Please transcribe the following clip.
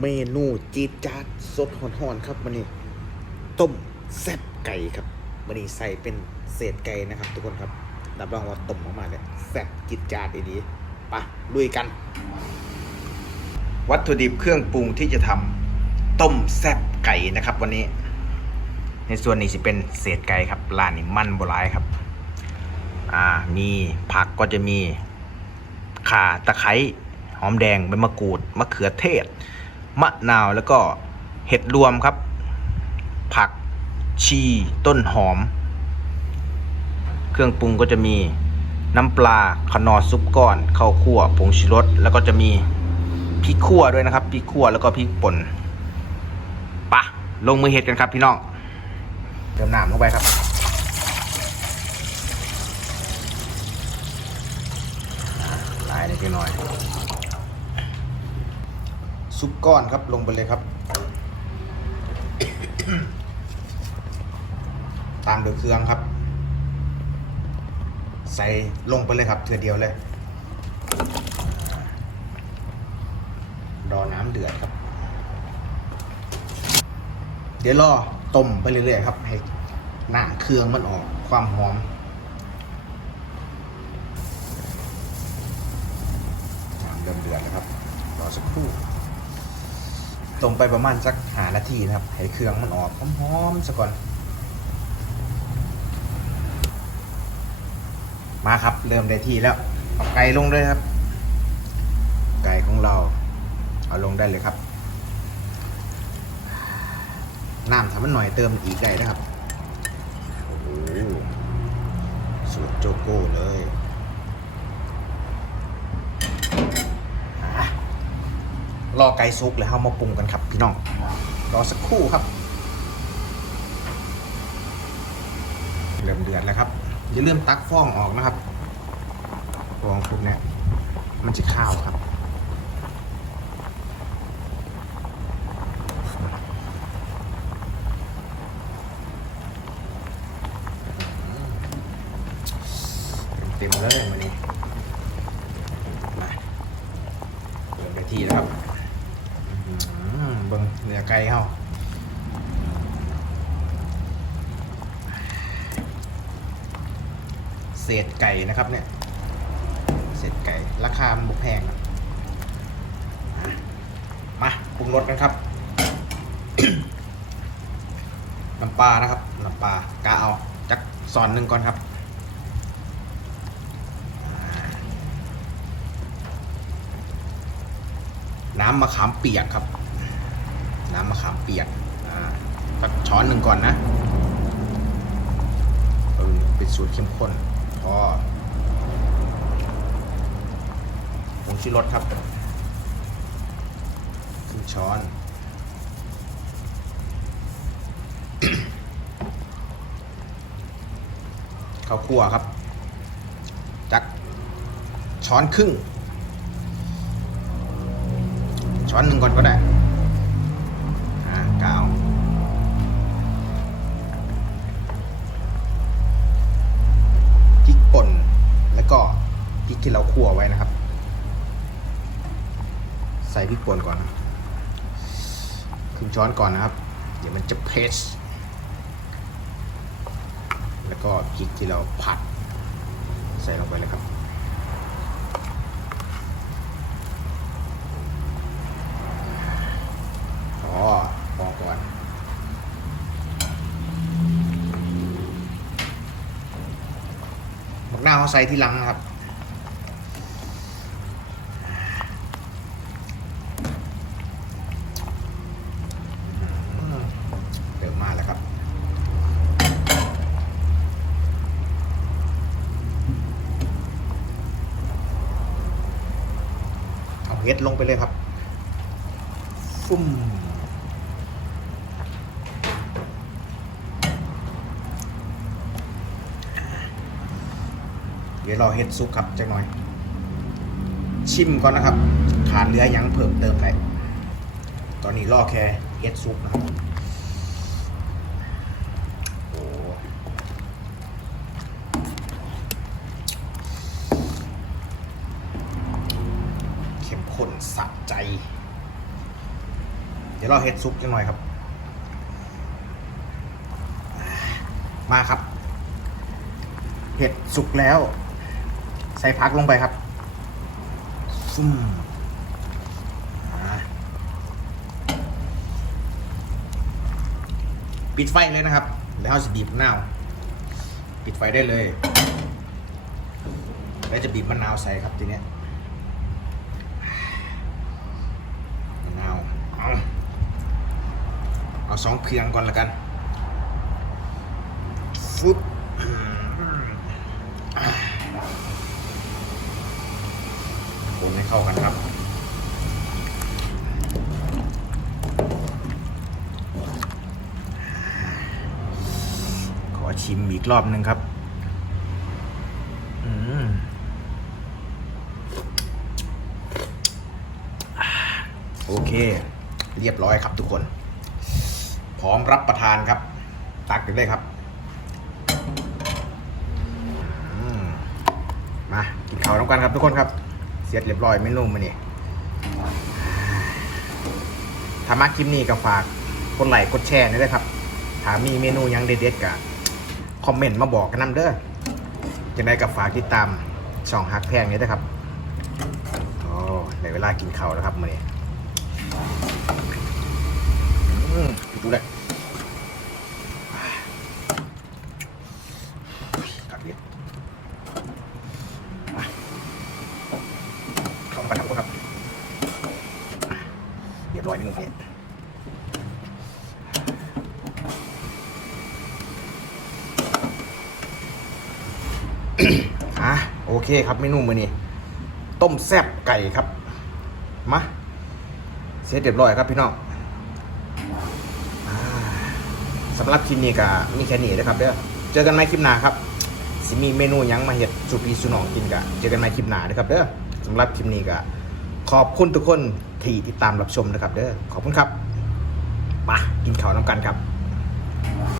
เมนูจีจาดสดหอนๆครับวันนี้ ต้มแซ่บไก่ครับวันนี้ใส่เป็นเศษไก่นะครับ ทุกคนครับรับรองว่าต้มออกมาเลยแซ่บจีจาดดีๆไปะลุยกัน วัตถุดิบเครื่องปรุงที่จะทำต้มแซ่บไก่นะครับ วันนี้ ในส่วนนี้จะเป็นเศษไก่ครับร้านนี้มันโบราณครับ อ่ามีผักก็จะมีข่าตะไคร้หอมแดงใบมะกรูดมะเขือเทศ มะนาวแล้วก็เห็ดรวมครับ ผักชีต้นหอม เครื่องปรุงก็จะมีน้ำปลาขนอซุปก้อนข้าวคั่วผงชูรสแล้วก็จะมีพริกขั่วด้วยนะครับพริกขั่วแล้วก็พริกป่นปะลงมือเห็ดกันครับพี่น้องเติมน้ำลงไปครับ หลายนิดหน่อย ซุปก้อนครับลงไปเลยครับ ตามด้วยเครื่องครับ ใส่ลงไปเลยครับเถือเดียวเลย รอน้ำเดือดครับ เดี๋ยวรอต้มไปเรื่อยๆครับ ให้น้ำเครื่องมันออกความหอมน้ำเริ่มเดือดแล้วครับ รอสักครู่ ต้มไปประมาณสักหานาทีนะครับให้เครื่องมันออกหอมๆสักก่อน มาครับ เริ่มได้ที่แล้วเอาไก่ลงเลยครับ ไก่ของเรา เอาลงได้เลยครับน้ำทำมันหน่อยเติมอีกได้นะครับ โอ้โหสูตรโจโก้เลย อะ รอไก่ซุกแล้วเอามาปรุงกันครับ พี่น้อง รอสักครู่ครับ เริ่มเดือดแล้วครับ อย่าลืมตักฟองออกนะครับฟองพวกเนี้ยมันจะข้าวครับเต็มเลยวันนี้ มาเริ่มได้ที่แล้วครับอื้อหือเบิ่งเนื้อไก่เฮาเศษไก่นะครับเนี่ย เศษไก่ ราคาบุกแพงมาปรุงรสกันครับ น้ำปลานะครับ น้ำปลากะเอาจักซอนหนึ่งก่อนครับน้ำมะขามเปียกครับ น้ำมะขามเปียกสักช้อนหนึ่งก่อนนะเออเป็นสูตรเข้มข้นพอผงชูรสครับครึ่งช้อนข้าวคั่วครับ จักช้อนครึ่ง ช้อนหนึ่งก่อนก็ได้ พริกที่เราคั่วไว้นะครับ ใส่พริกป่นก่อนนะครึ่งช้อนก่อนนะครับ เดี๋ยวมันจะเพชแล้วก็พริกที่เราผัด ใส่ลงไปเลยครับอ๋อพอก่อนหน้าเขาใส่ที่หลังนะครับ เติมมาแล้วครับ เอาเฮ็ดลงไปเลยครับฟุ่มเดี๋ยวรอเฮ็ดซุปครับจักหน่อย ชิมก่อนนะครับ ขาดเหลือหยังเพิ่มเติมไปตอนนี้รอแค่เฮ็ดซุปนะครับโอ้เข้มข้นสะใจ เดี๋ยวเราเฮ็ดซุปจังหน่อยครับ มาครับ เห็ดสุกแล้ว ใส่พักลงไปครับซุ่มปิดไฟเลยนะครับ แล้วเราจะบีบมะนาว ปิดไฟได้เลย แล้วจะบีบมะนาวใส่ครับทีเนี้ยมะนาว เอาเอา สองเพียงก่อนละกันฟุบคนให้เข้ากันครับขอชิมอีกรอบหนึ่งครับอืมโอเค เรียบร้อยครับทุกคน พร้อมรับประทานครับ ตักกันได้ครับมมากินข้าวน้ำกันครับทุกคนครับ เสร็จเรียบร้อยเมนูมานี่ถ้ามาคลิปนี้ก็ฝากกดไลค์กดแชร์ด้วยครับถ้ามีเมนูยังเด็ดๆก็คอมเมนต์มาบอกกันนำเด้อจะได้กับฝากติดตามช่องฮักแพงนี้ด้ครับโอ้ในเวลากินข้าวแล้วครับมานี่ อืมดูเลยกัดเยอะเข้าไปครับครับเรียบร้อยนี่เนี่ยอะโอเคครับเมนูมือนี้ต้มแซ่บไก่ครับ มา เสร็จเรียบร้อยครับพี่น้องอ่า สำหรับคลิปนี้ก็มีแค่นี้นะครับเด้อเจอกันใหม่คลิปหน้าครับสิมีเมนูยังมาเห็ดสุพีสุนองกินกะเจอกันใหม่คลิปหน้านะครับเด้อสำหรับคลิปนี้ก็ขอบคุณทุกคนที่ติดตามรับชมนะครับเด้อขอบคุณครับมากินข้าวน้ำกันครับ